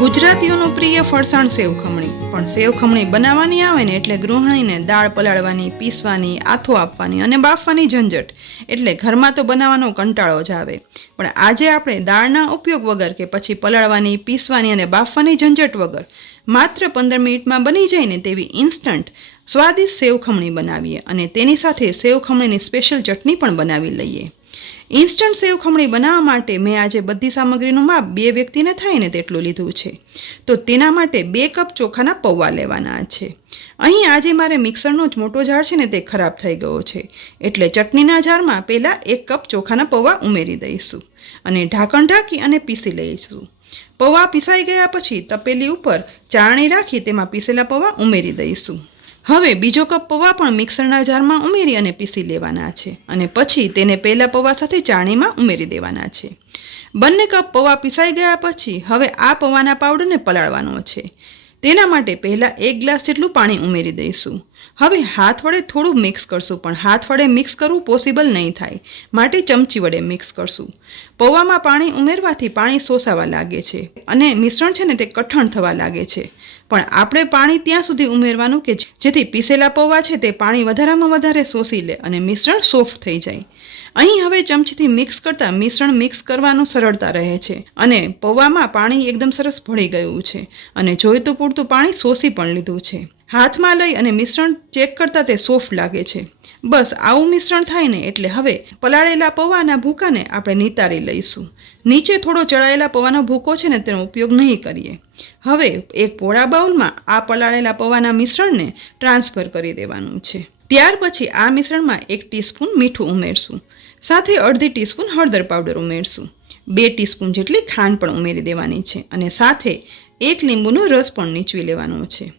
ગુજરાતીઓનું પ્રિય ફરસાણ સેવ ખમણી, પણ સેવ ખમણી બનાવવાની આવે ને એટલે ગૃહિણીને દાળ પલાળવાની, પીસવાની, આથો આપવાની અને બાફવાની ઝંઝટ, એટલે ઘરમાં તો બનાવવાનો કંટાળો જ આવે. પણ આજે આપણે દાળના ઉપયોગ વગર કે પછી પલાળવાની, પીસવાની અને બાફવાની ઝંઝટ વગર માત્ર 15 મિનિટમાં બની જાય ને તેવી ઇન્સ્ટન્ટ સ્વાદિષ્ટ સેવ ખમણી બનાવીએ અને તેની સાથે સેવ ખમણીની સ્પેશિયલ ચટણી પણ બનાવી લઈએ. ઇન્સ્ટન્ટ સેવ ખમણી બનાવવા માટે મેં આજે બધી સામગ્રીનું માપ 2 વ્યક્તિને થાય ને તેટલું લીધું છે. તો તેના માટે 2 કપ ચોખાના પૌવા લેવાના છે. અહીં આજે મારે મિક્સરનો જ મોટો જાર છે ને તે ખરાબ થઈ ગયો છે, એટલે ચટણીના જારમાં પહેલાં 1 કપ ચોખાના પૌવા ઉમેરી દઈશું અને ઢાંકણ ઢાંકી અને પીસી લઈશું. પૌવા પીસાઈ ગયા પછી તપેલી ઉપર ચાળણી રાખી તેમાં પીસેલા પૌવા ઉમેરી દઈશું. હવે બીજો કપ પૌવા પણ મિક્સરના જારમાં ઉમેરી અને પીસી લેવાના છે અને પછી તેને પહેલા પૌવા સાથે ચાળણીમાં ઉમેરી દેવાના છે. બંને કપ પૌવા પીસાઈ ગયા પછી હવે આ પૌવાના પાવડરને પલાળવાનો છે. તેના માટે પહેલાં 1 ગ્લાસ જેટલું પાણી ઉમેરી દઈશું. હવે હાથ વડે થોડું મિક્સ કરશું, પણ હાથ વડે મિક્સ કરવું પોસિબલ નહીં થાય, માટે ચમચી વડે મિક્સ કરશું. પૌવામાં પાણી ઉમેરવાથી પાણી શોષાવા લાગે છે અને મિશ્રણ છે ને તે કઠણ થવા લાગે છે. પણ આપણે પાણી ત્યાં સુધી ઉમેરવાનું કે જેથી પીસેલા પૌવા છે તે પાણી વધારામાં વધારે શોષી લે અને મિશ્રણ સોફ્ટ થઈ જાય. અહીં હવે ચમચીથી મિક્સ કરતાં મિશ્રણ મિક્સ કરવાનું સરળતા રહે છે અને પૌવામાં પાણી એકદમ સરસ ભળી ગયું છે અને જોઈતું પૂરતું પાણી શોષી પણ લીધું છે. હાથમાં લઈ અને મિશ્રણ ચેક કરતાં તે સોફ્ટ લાગે છે. બસ આવું મિશ્રણ થાય ને એટલે હવે પલાળેલા પૌવાના ભૂકાને આપણે નિતારી લઈશું. નીચે થોડો ચડાયેલા પૌવાનો ભૂકો છે ને તેનો ઉપયોગ નહીં કરીએ. હવે એક પોળા બાઉલમાં આ પલાળેલા પૌવાના મિશ્રણને ટ્રાન્સફર કરી દેવાનું છે. ત્યાર પછી આ મિશ્રણમાં 1 ટીસ્પૂન મીઠું ઉમેરશું, સાથે અડધી ટીસ્પૂન હળદર પાવડર ઉમેરશું, 2 ટીસ્પૂન જેટલી ખાંડ પણ ઉમેરી દેવાની છે અને સાથે 1 લીંબુનો રસ પણ નીચવી લેવાનો છે.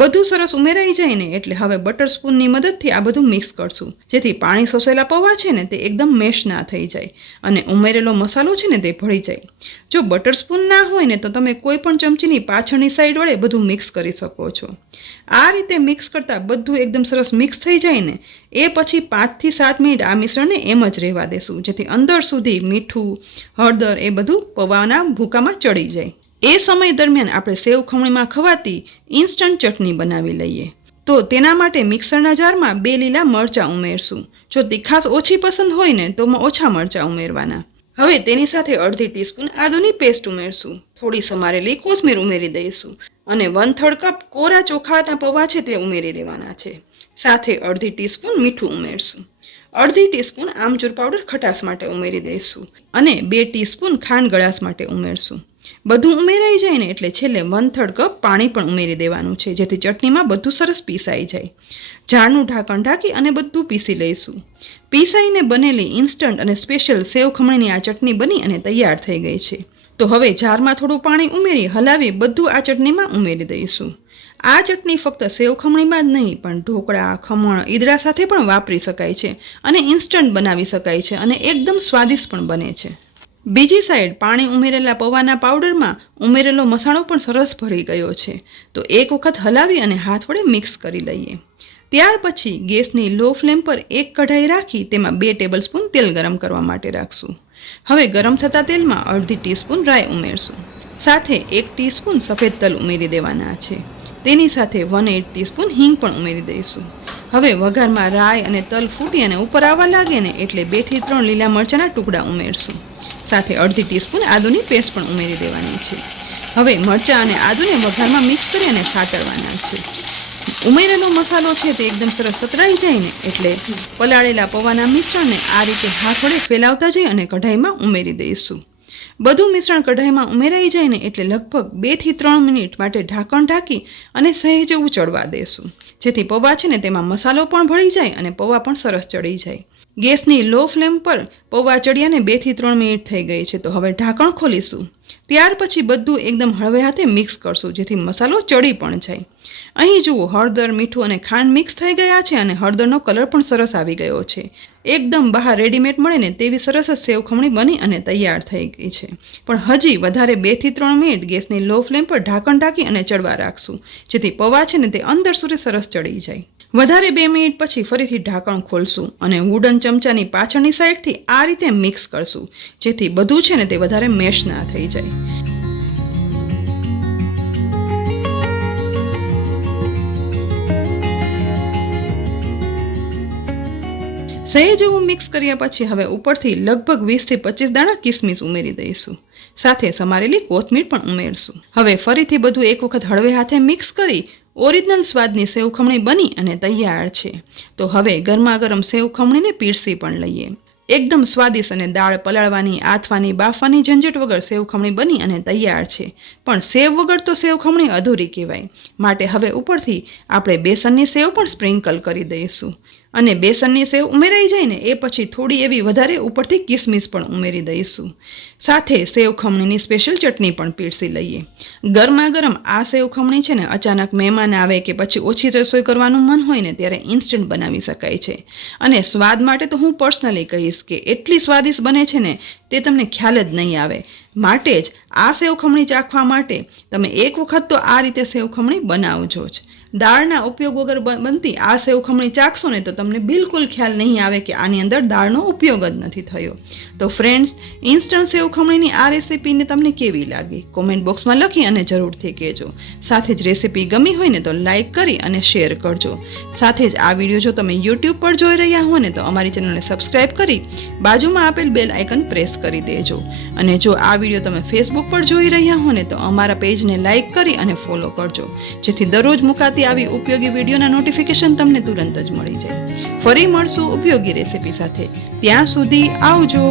બધું સરસ ઉમેરાઈ જાય ને એટલે હવે બટર સ્પૂનની મદદથી આ બધું મિક્સ કરશું, જેથી પાણી શોષેલા પૌવા છે ને તે એકદમ મેશ ના થઈ જાય અને ઉમેરેલો મસાલો છે ને તે ભળી જાય. જો બટર સ્પૂન ના હોય ને તો તમે કોઈ પણ ચમચીની પાછળની સાઈડ વડે બધું મિક્સ કરી શકો છો. આ રીતે મિક્સ કરતાં બધું એકદમ સરસ મિક્સ થઈ જાય ને એ પછી 5 થી 7 મિનિટ આ મિશ્રણને એમ જ રહેવા દેશું, જેથી અંદર સુધી મીઠું, હળદર એ બધું પૌવાના ભૂકામાં ચડી જાય. એ સમય દરમિયાન આપણે સેવ ખમણીમાં ખવાતી ઇન્સ્ટન્ટ ચટણી બનાવી લઈએ. તો તેના માટે મિક્સરના જારમાં 2 લીલા મરચાં ઉમેરશું. જો તીખાશ ઓછી પસંદ હોય ને તો ઓછા મરચાં ઉમેરવાના. હવે તેની સાથે અડધી ટીસ્પૂન આદુની પેસ્ટ ઉમેરશું, થોડી સમારેલી કોથમીર ઉમેરી દઈશું અને 1/3 કપ કોરા ચોખાના પૌવા છે તે ઉમેરી દેવાના છે. સાથે અડધી ટીસ્પૂન મીઠું ઉમેરશું, અડધી ટીસ્પૂન આમચૂર પાવડર ખટાશ માટે ઉમેરી દઈશું અને 2 ટીસ્પૂન ખાંડ ગળાશ માટે ઉમેરશું. બધું ઉમેરાઈ જાય ને એટલે છેલ્લે 1/3 કપ પાણી પણ ઉમેરી દેવાનું છે, જેથી ચટણીમાં બધું સરસ પીસાઈ જાય. જારનું ઢાંકણ ઢાંકી અને બધું પીસી લઈશું. પીસાઈને બનેલી ઇન્સ્ટન્ટ અને સ્પેશિયલ સેવ ખમણીની આ ચટણી બની અને તૈયાર થઈ ગઈ છે. તો હવે જારમાં થોડું પાણી ઉમેરી હલાવી બધું આ ચટણીમાં ઉમેરી દઈશું. આ ચટણી ફક્ત સેવ ખમણીમાં જ નહીં પણ ઢોકળા, ખમણ, ઈદડા સાથે પણ વાપરી શકાય છે અને ઇન્સ્ટન્ટ બનાવી શકાય છે અને એકદમ સ્વાદિષ્ટ પણ બને છે. બીજી સાઈડ પાણી ઉમેરેલા પૌવાના પાવડરમાં ઉમેરેલો મસાલો પણ સરસ ભળી ગયો છે. તો એક વખત હલાવી અને હાથ વડે મિક્સ કરી લઈએ. ત્યાર પછી ગેસની લો ફ્લેમ પર એક કઢાઈ રાખી તેમાં 2 ટેબલસ્પૂન તેલ ગરમ કરવા માટે રાખશું. હવે ગરમ થતા તેલમાં અડધી ટીસ્પૂન રાઈ ઉમેરશું, સાથે 1 ટીસ્પૂન સફેદ તલ ઉમેરી દેવાના છે. તેની સાથે 1/8 ટીસ્પૂન હિંગ પણ ઉમેરી દઈશું. હવે વઘારમાં રાઈ અને તલ ફૂટી અને ઉપર આવવા લાગે ને એટલે 2 થી 3 લીલા મરચાંના ટુકડા ઉમેરશું, સાથે અડધી ટીસ્પૂન આદુની પેસ્ટ પણ ઉમેરી દેવાની છે. હવે મરચાં અને આદુને વઘારમાં મિક્સ કરી અને સાતળવાના છે. ઉમેરેલો મસાલો છે તે એકદમ સરસ સતરાઈ જાય ને એટલે પલાળેલા પૌવાના મિશ્રણને આ રીતે હાથ વડે ફેલાવતા જઈ અને કઢાઈમાં ઉમેરી દઈશું. બધું મિશ્રણ કઢાઈમાં ઉમેરાઈ જાય ને એટલે લગભગ 2 થી 3 મિનિટ માટે ઢાંકણ ઢાંકી અને સહેજ એવું ચડવા દેશું, જેથી પૌવા છે ને તેમાં મસાલો પણ ભળી જાય અને પૌવા પણ સરસ ચડી જાય. ગેસની લો ફ્લેમ પર પૌવા ચડિયાને 2 થી 3 મિનિટ થઈ ગઈ છે. તો હવે ઢાંકણ ખોલીશું. ત્યાર પછી બધું એકદમ હળવે હાથે મિક્સ કરશું, જેથી મસાલો ચડી પણ જાય. અહીં જુઓ, હળદર, મીઠું અને ખાંડ મિક્સ થઈ ગયા છે અને હળદરનો કલર પણ સરસ આવી ગયો છે. એકદમ બહાર રેડીમેડ મળે ને તેવી સરસ જ સેવ ખમણી બની અને તૈયાર થઈ ગઈ છે. પણ હજી વધારે 2 થી 3 મિનિટ ગેસની લો ફ્લેમ પર ઢાંકણ ઢાંકી અને ચડવા રાખશું, જેથી પૌવા છે ને તે અંદર સુધી સરસ ચડી જાય. વધારે 2 મિનિટ પછી ફરીથી ઢાંકણ ખોલશું અને વુડન ચમચાની પાછળની સાઈડથી આ રીતે મિક્સ કરશું, જેથી બધું છે ને તે વધારે મેશ ના થઈ જાય. સહેજ એવું મિક્સ કર્યા પછી હવે ઉપરથી લગભગ 20 થી 25 દાણા કિસમિસ ઉમેરી દઈશું. સાથે સમારેલી કોથમીર પણ ઉમેરશું. હવે ફરીથી બધું એક વખત હળવે હાથે મિક્સ કરી ઓરિજિનલ સ્વાદની સેવ ખમણી બની અને તૈયાર છે. તો હવે ગરમા ગરમ સેવ ખમણીને પીરસી પણ લઈએ. એકદમ સ્વાદિષ્ટ અને દાળ પલાળવાની, આથવાની, બાફવાની ઝંઝટ વગર સેવ ખમણી બની અને તૈયાર છે. પણ સેવ વગર તો સેવ ખમણી અધૂરી કહેવાય. માટે હવે ઉપરથી આપણે બેસનની સેવ પણ સ્પ્રિંકલ કરી દઈશું. અને બેસનની સેવ ઉમેરાઈ જાય ને એ પછી થોડી એવી વધારે ઉપરથી કિસમિસ પણ ઉમેરી દઈશું. સાથે સેવ ખમણીની સ્પેશિયલ ચટણી પણ પીરસી લઈએ. ગરમા ગરમ આ સેવ ખમણી છે ને અચાનક મહેમાન આવે કે પછી ઓછી રસોઈ કરવાનું મન હોય ને ત્યારે ઇન્સ્ટન્ટ બનાવી શકાય છે. અને સ્વાદ માટે તો હું પર્સનલી કહીશ કે એટલી સ્વાદિષ્ટ બને છે ને તે તમને ખ્યાલ જ નહીં આવે. માટે જ આ સેવ ખમણી ચાખવા માટે તમે એક વખત તો આ રીતે સેવ ખમણી બનાવજો જ. દાળના ઉપયોગ વગર બનતી આ સેવ ખમણી ચાખશો ને તો તમને બિલકુલ ખ્યાલ નહીં આવે કે આની અંદર દાળનો ઉપયોગ જ નથી થયો. તો ફ્રેન્ડ્સ, ઇન્સ્ટન્ટ સેવ ખમણીની આ રેસીપીને તમને કેવી લાગી કોમેન્ટ બોક્સમાં લખી અને જરૂરથી કહેજો. સાથે જ રેસીપી ગમી હોય ને તો લાઇક કરી અને શેર કરજો. સાથે જ આ વિડીયો જો તમે યુટ્યુબ પર જોઈ રહ્યા હો ને તો અમારી ચેનલને સબસ્ક્રાઈબ કરી બાજુમાં આપેલ બેલ આઇકન પ્રેસ કરી દેજો. અને જો આ વિડીયો તમે ફેસબુક પર જોઈ રહ્યા હો ને તો અમારા પેજને લાઇક કરી અને ફોલો કરજો, જેથી દરરોજ મુકાતી આવી ઉપયોગી વિડીયોના નોટિફિકેશન તમને તુરંત જ મળી જાય. ફરી મળશું ઉપયોગી રેસીપી સાથે. ત્યાં સુધી આવજો.